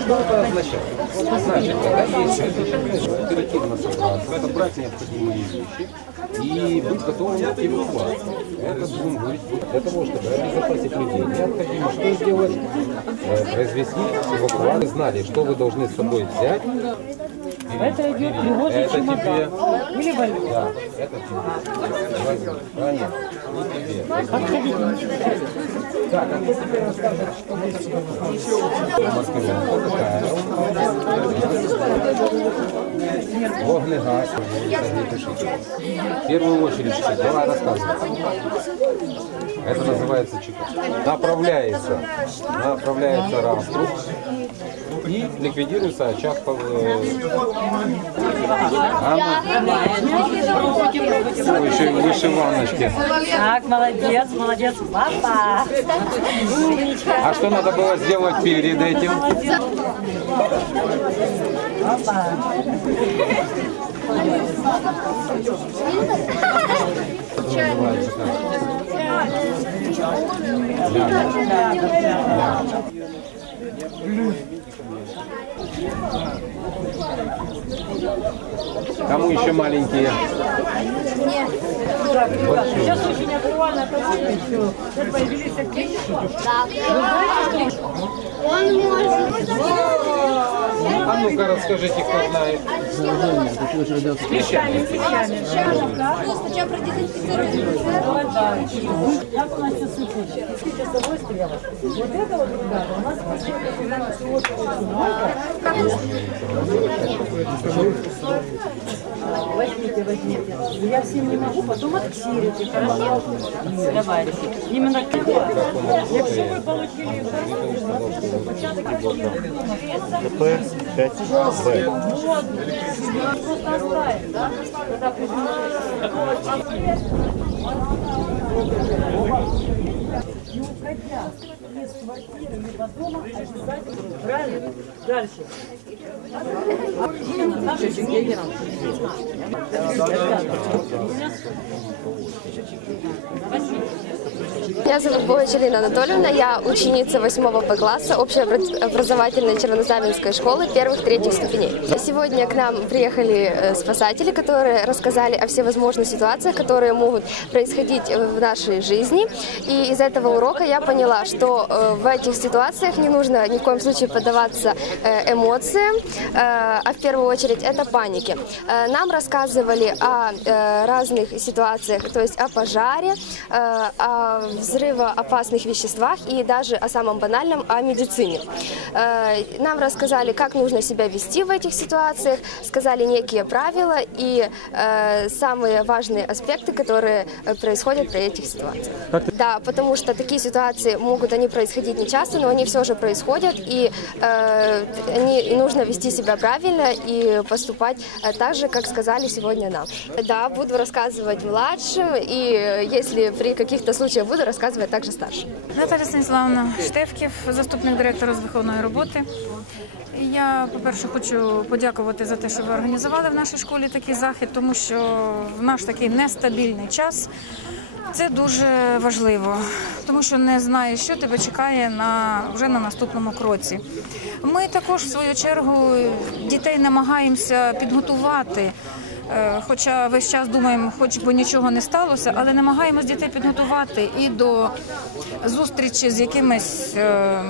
Что это означает? Значит, когда есть оперативно собраться, собрать необходимые вещи и быть готовым к эвакуации. Это будем говорить для того, чтобы обезопасить людей. Необходимо что сделать? Произвести эвакуацию. Знали, что вы должны с собой взять. Это идет тебе. чемодан. Или валют. Да, это тебе. Возьми. Конечно. И тебе. Так, а кто первую очередь, давай рассказывай. Это называется чека. Направляется, направляется рампу и ликвидируется очаг по- А ну, еще и вышиваночки. Так, молодец, молодец, папа. А что надо было сделать перед этим? Папа. Называется как? Кому еще маленькие? Сейчас очень актуально появились. А ну-ка расскажите, кто знает. С вещами. Ну, сначала продезинфицировать. Как у нас ходят? Ты часовой стояла. Вот это вот, ребята, у нас. Возьмите, возьмите. Я всем не могу, потом отксирите, хорошо? Давай. Именно к Якщо ви получили інформацію, початок КП 5Б. Просто оставим, да? Когда Не уходя из квартиры, либо дома, обязательно. Правильно? Дальше. Меня зовут Богач Алина Анатольевна, я ученица 8 Б класса общеобразовательной Чернознаменской школы первых-третьих ступеней. Сегодня к нам приехали э, спасатели, которые рассказали о всевозможных ситуациях, которые могут происходить э, в нашей жизни. И из этого урока я поняла, что э, в этих ситуациях не нужно ни в коем случае поддаваться эмоциям, а в первую очередь это панике. Э, Нам рассказывали о э, разных ситуациях, то есть о пожаре, э, о взрывоопасных веществах и даже о самом банальном, о медицине. Э, Нам рассказали, как нужно себя вести в этих ситуациях, сказали некие правила и э, самые важные аспекты, которые э, происходят при этих ситуациях. Да, потому что такие ситуации могут они происходить не часто, но они все же происходят, и э, они, нужно вести себя правильно и поступать э, так же, как сказали сегодня нам. Да, буду рассказывать младшим, и э, если при каких-то случаях буду рассказывать также старшим. Наталя Станіславовна Штефків, заступник директора з виховної роботи. Я, по-перше, хочу подякувати за те, що ви організували в нашій школі такий захід, тому що в наш такий нестабільний час це дуже важливо, тому що не знаєш, що тебе чекає на вже на наступному кроці. Ми також, в свою чергу, дітей намагаємося підготувати. Е, Хоча весь час думаємо, хоч би нічого не сталося, але намагаємось дітей підготувати і до зустрічі з якимись е,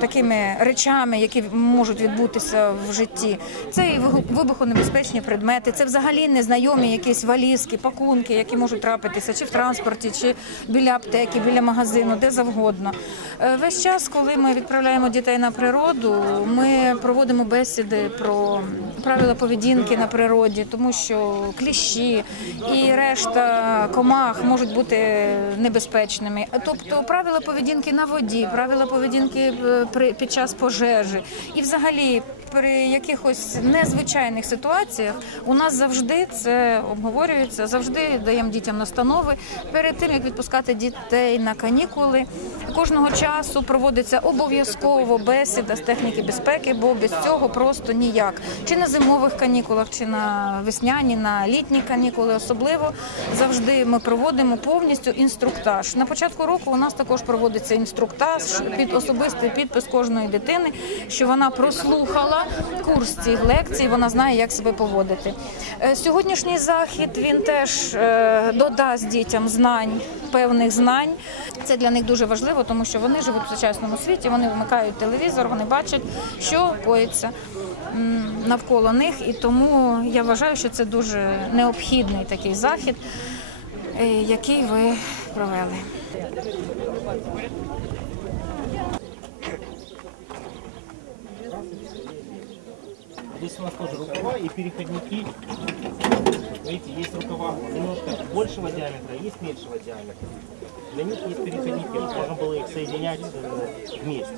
такими речами, які можуть відбутися в житті. Це і вибухонебезпечні предмети, це взагалі незнайомі якісь валізки, пакунки, які можуть трапитися чи в транспорті, чи біля аптеки, біля магазину, де завгодно. Е, Весь час, коли ми відправляємо дітей на природу, ми проводимо бесіди про правила поведінки на природі, тому що кліщі і решта комах можуть бути небезпечними. Тобто правила поведінки на воді, правила поведінки е, під час пожежі, і взагалі при якихось незвичайних ситуаціях у нас завжди це обговорюється, завжди даємо дітям настанови перед тим, як відпускати дітей на канікули. Кожного часу проводиться обов'язково бесіда з техніки безпеки, бо без цього просто ніяк. Чи на зимових канікулах, чи на весняні, на літні канікули, особливо завжди ми проводимо повністю інструктаж. На початку року у нас також проводиться інструктаж під особистий підпис кожної дитини, що вона прослухала курс цих лекцій, вона знає, як себе поводити. Е, Сьогоднішній захід він теж е, додасть дітям знань, певних знань. Це для них дуже важливо, тому що вони живуть в сучасному світі, вони вмикають телевізор, вони бачать, що коїться навколо них. І тому я вважаю, що це дуже необхідний такий захід, е, який ви провели. Здесь у нас тоже рукава и переходники. Видите, есть рукава немножко большего диаметра, есть меньшего диаметра. Для них есть переходники, можно было их соединять э, вместе.